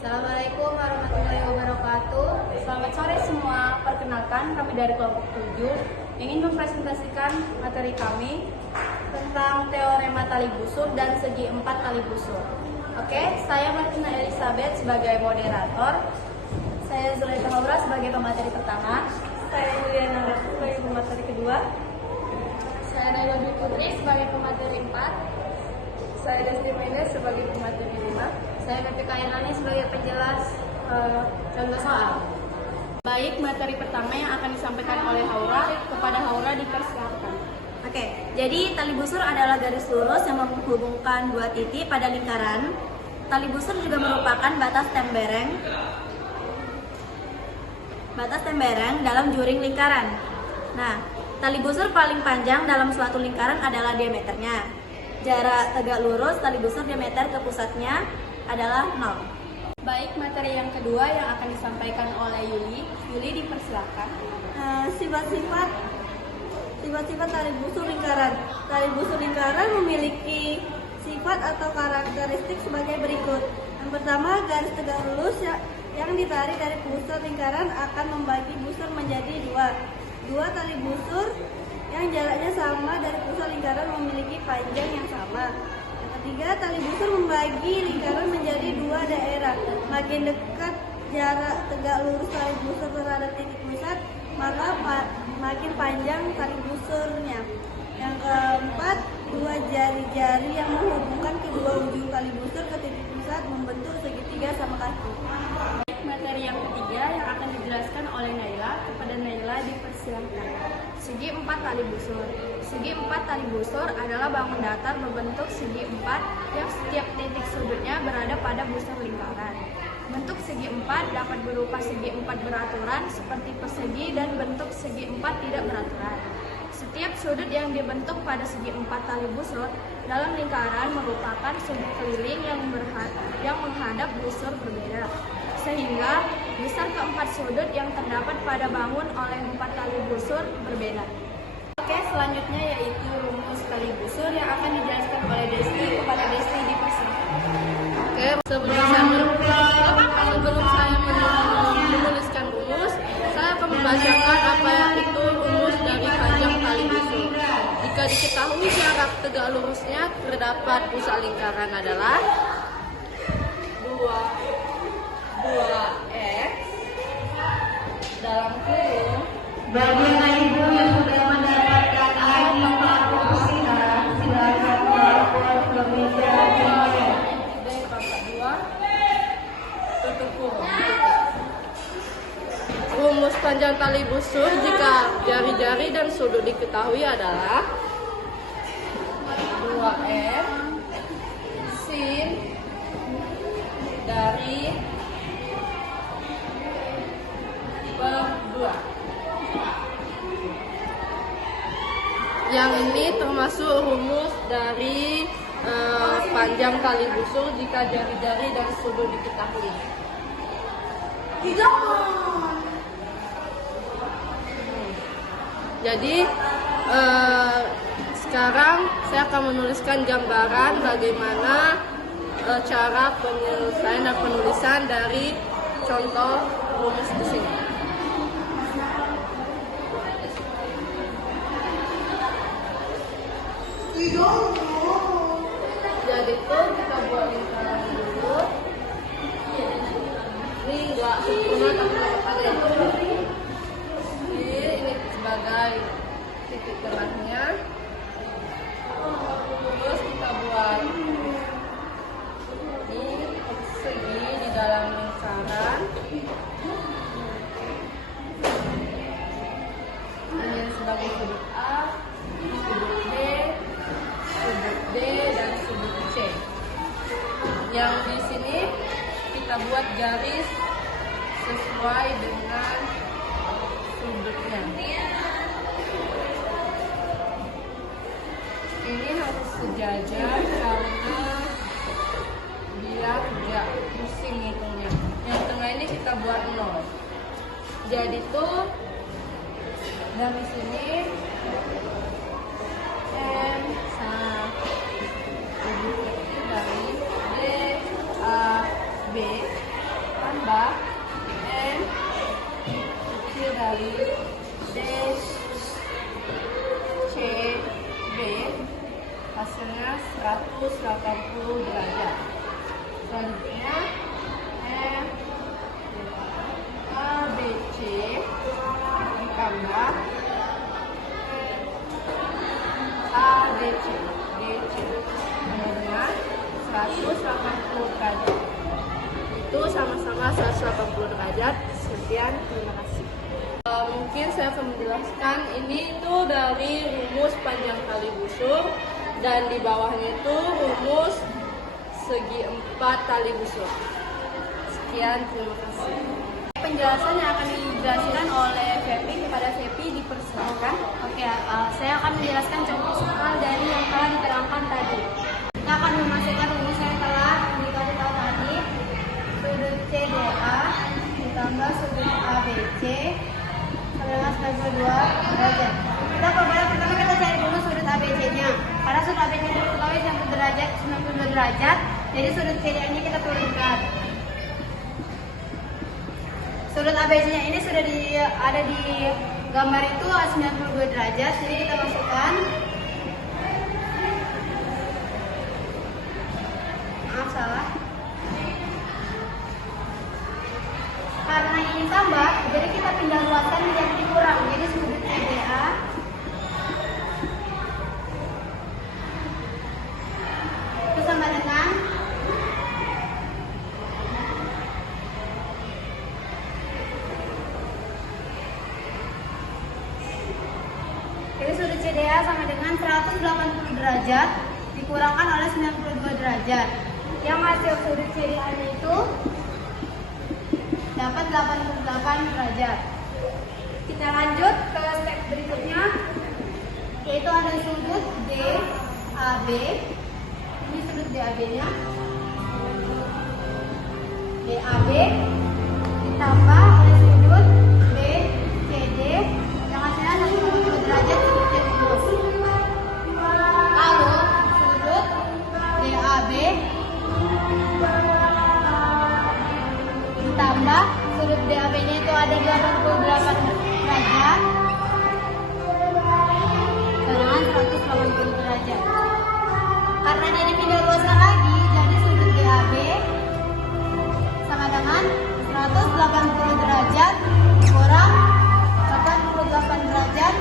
Assalamualaikum warahmatullahi wabarakatuh. Selamat sore semua. Perkenalkan, kami dari kelompok 7 ingin mempresentasikan materi kami tentang teorema tali busur dan segi 4 tali busur. Oke, saya Martina Elizabeth sebagai moderator. Saya Zulaika Maura sebagai pemateri pertama. Saya Juliana Ratu sebagai pemateri kedua. Saya Naila Dwi Putri sebagai pemateri 4. Saya Desti Mendes sebagai pemateri 5. Saya Pepika Yanani sebagai penjelas contoh soal. Baik, materi pertama yang akan disampaikan oleh Haura, kepada Haura dipersilakan. Oke, jadi tali busur adalah garis lurus yang menghubungkan dua titik pada lingkaran. Tali busur juga merupakan batas tembereng dalam juring lingkaran. Nah, tali busur paling panjang dalam suatu lingkaran adalah diameternya. Jarak tegak lurus tali busur diameter ke pusatnya adalah 0. Baik, materi yang kedua yang akan disampaikan oleh Yuli. Yuli dipersilakan. Sifat-sifat tali busur lingkaran. Tali busur lingkaran memiliki sifat atau karakteristik sebagai berikut. Yang pertama, garis tegak lurus yang ditarik dari pusat lingkaran akan membagi busur menjadi dua tali busur yang jaraknya sama dari pusat lingkaran memiliki panjang yang sama. Yang ketiga, tali busur membagi lingkaran menjadi dua daerah. Makin dekat jarak tegak lurus tali busur terhadap titik pusat, maka makin panjang tali busurnya. Yang keempat, dua jari-jari yang menghubungkan kedua ujung tali busur ke titik pusat membentuk segitiga sama kaki. Materi yang ketiga yang akan dijelaskan oleh Naila, kepada Naila dipersilakan. Segi 4 tali busur. Segi 4 tali busur adalah bangun datar berbentuk segi 4 yang setiap titik sudutnya berada pada busur lingkaran. Bentuk segi 4 dapat berupa segi 4 beraturan seperti persegi dan bentuk segi 4 tidak beraturan. Setiap sudut yang dibentuk pada segi 4 tali busur dalam lingkaran merupakan sudut keliling yang menghadap busur berbeda. Sehingga besar keempat sudut yang terdapat pada bangun oleh 4 tali busur berbeda. Oke, selanjutnya yaitu rumus tali busur yang akan dijelaskan oleh Desti, kepada Desti dipersilakan. Oke, sebelum saya menuliskan rumus, saya akan membacakan apa itu rumus dari panjang tali busur. Jika diketahui jarak tegak lurusnya terdapat pusat lingkaran adalah 2x dalam kurung bagi ibu yang sudah mendapatkan air nomor silakan melapor ke meja tutup kurung. Rumus panjang tali busur jika jari-jari dan sudut diketahui adalah 2f sin dari per 2. Yang ini termasuk rumus dari panjang tali busur jika jari-jari dan sudut diketahui. Jadi sekarang saya akan menuliskan gambaran bagaimana cara penyelesaian dan penulisan dari contoh rumus di sini. Jadi itu kita buat lingkaran dulu. Ini enggak sempurna tapi ada. Ini sebagai titik tengahnya. Terus kita buat segi di dalam lingkaran. Ini sebagai sudut A, sudut B, sudut D, dan sudut C. Yang di sini kita buat garis sesuai dengan sudutnya. Ini harus sejajar karena biar tidak pusing hitungnya. Yang tengah ini kita buat 0. Jadi tuh dari sini M dari D A B ditambah N kecil dari D C B, hasilnya 180 derajat. Selanjutnya M A B C ditambah A D C dengan 180 derajat. Itu sama-sama 180 derajat. Sekian, terima kasih. Mungkin saya akan menjelaskan ini itu dari rumus panjang kali busur, dan di bawahnya itu rumus segi 4 tali busur. Sekian, terima kasih. Penjelasan yang akan dijelaskan oleh Fepi kepada Fepi dipersilakan. Oke, saya akan menjelaskan contoh soal dari yang telah diterangkan tadi. Kita akan memasukkan rumus yang telah dikasih tahu tadi. Sudut CDA ditambah sudut ABC sama dengan 92 derajat. Pertama kita cari dulu sudut ABC-nya. Karena sudut ABC-nya diketahui 92 derajat, jadi sudut CDA-nya kita turunkan. Sudut ABC-nya ini sudah ada di gambar itu 92 derajat, jadi kita masukkan. Maaf, salah. Karena ini tambah, jadi kita pindah luaskan menjadi dikurang. Jadi sudut CDA itu sama dengan sudut CDA sama dengan 180 derajat dikurangkan oleh 92 derajat. Yang hasil sudut CDA-nya itu dapat 88 derajat. Kita lanjut ke step berikutnya, yaitu ada sudut DAB. Ini sudut DAB-nya. DAB ditambah oleh sudut BCD yang hasilnya 180 derajat seperti rumus. Lalu sudut DAB ditambah sudut DAB-nya itu ada 88 derajat dengan 180 derajat. Karena ini pindah luaskan lagi, jadi sudut DAB sama dengan 180 derajat kurang 88 derajat